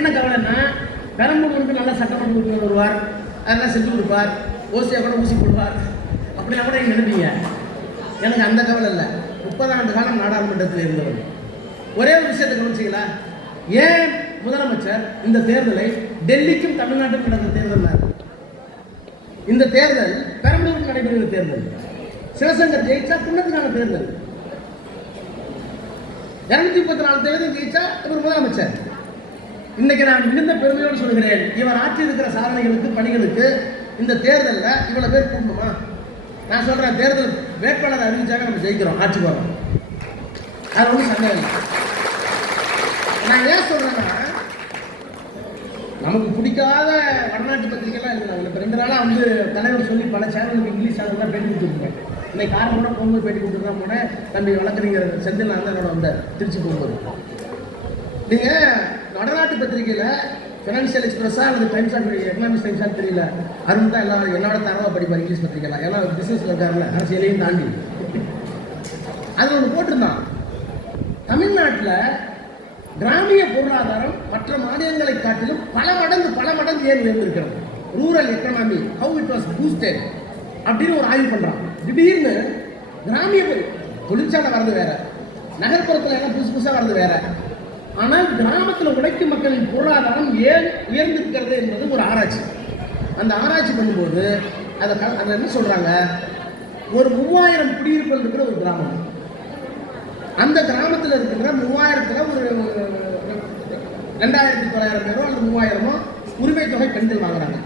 என்ன கவலைன்னா பெரம்பலூருக்கு நல்ல சட்டமன்ற உறுப்பினர் வருவார், அதெல்லாம் செஞ்சு கொடுப்பார், ஓசியாக கூட ஊசி போடுவார், அப்படின்னா கூட நீங்கள் நினைப்பீங்க. எனக்கு அந்த கவலை இல்லை. 30 ஆண்டு காலம் நாடாளுமன்றத்தில் இருந்தவர். ஒரே ஒரு விஷயத்தை கவனிச்சிங்களா? ஏன் முதலமைச்சர் இந்த தேர்தலை டெல்லிக்கும் தமிழ்நாட்டுக்கும் நடந்த தேர்தல், இந்த தேர்தல் பெரம்பலூருக்கு நடைபெறுகிற தேர்தல், சிவசங்கர் ஜெயிச்சா புண்ணத்துக்கான தேர்தல், 234 தேர்தல் ஜெயிச்சா இவர் முதலமைச்சர். இன்னைக்கு நான் மிகுந்த பெருமையோடு சொல்கிறேன், இவர் ஆட்சி இருக்கிற சாதனைகளுக்கு பணிகளுக்கு இந்த தேர்தலில் இவ்வளவு பேர் கூட்டணுமா? நான் சொல்றேன், தேர்தல் வேட்பாளர் அறிவிச்சாங்க, நம்ம ஜெயிக்கிறோம், ஆட்சி வரோம், அது ஒன்றும் சந்தேகம் இல்லை. நான் ஏன் சொல்றேன்னா, நமக்கு பிடிக்காத வடநாட்டு பத்திரிகைலாம் எழுதுறாங்க. இப்போ 2 நாளாக வந்து தலைவர் சொல்லி பல சேனலுக்கு இங்கிலீஷ் சேனல் தான் பேட்டி கொடுத்துருக்கேன். இன்னைக்கு காரம் கூட போகும்போது பேட்டி கொடுத்துட்டு தான் போனேன். தம்பி வழக்கறிஞர் செந்தில் நான் தான் என்னோட வந்த திருச்சி போகும்போது. நீங்கள் வடநாட்டு பத்திரிகையில் ஃபினான்ஷியல் எக்ஸ்பிரஸா அல்லது டைம்ஸ் ஆஃப் எக்கனாமிக்ஸ் டைம்ஸாக தெரியல, அருண் தான் எல்லாம் என்னோட தரவாக படிப்பார் இங்கிலீஷ் பத்திரிகைலாம். ஏன்னா பிஸ்னஸில் இருக்காருல்ல, அரசியலையும் தாண்டி. அது ஒன்று போட்டிருந்தான், தமிழ்நாட்டில் கிராமிய பொருளாதாரம் மற்ற மாநிலங்களை காட்டிலும் பல மடங்கு ஏறி உயர்ந்திருக்கிறது. Rural economy how it was boosted அப்படின்னு ஒரு ஆய்வு பண்றாங்க. திடீர்னு கிராமிய தொழிற்சாலை வர்றது வேற, நகர்ப்புறத்தில் எல்லாம் புதுசா வர்றது வேற, ஆனால் கிராமத்தில் உழைக்கும் மக்களின் பொருளாதாரம் ஏன் உயர்ந்திருக்கிறது என்பது ஒரு ஆராய்ச்சி. அந்த ஆராய்ச்சி பண்ணும்போது அதை என்ன சொல்றாங்க, ஒரு 3000 குடியிருப்புகள் இருக்கிற ஒரு கிராமம், அந்த கிராமத்தில் இருக்கிற 3000ல் ஒரு 2900 பேரோ அல்லது 3000 உரிமை தொகை பெண்கள் வாங்குறாங்க.